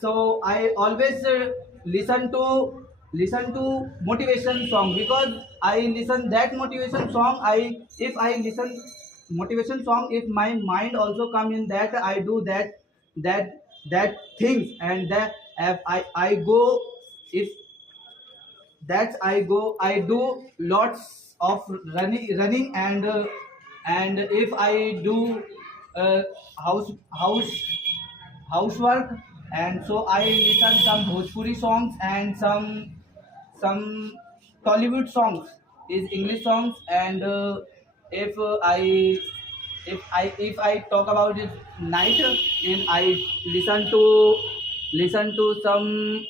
So I always listen to motivation song, because I listen that motivation song. I If I listen motivation song, if my mind also come in that, I do that that things, and that if I go, if I do lots of running, and if I do uh, house house housework, and so I listen some Bhojpuri songs and some Tollywood songs, is English songs. And if if I talk about it night, and I listen to some